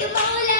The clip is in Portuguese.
തൊട്ടുപോല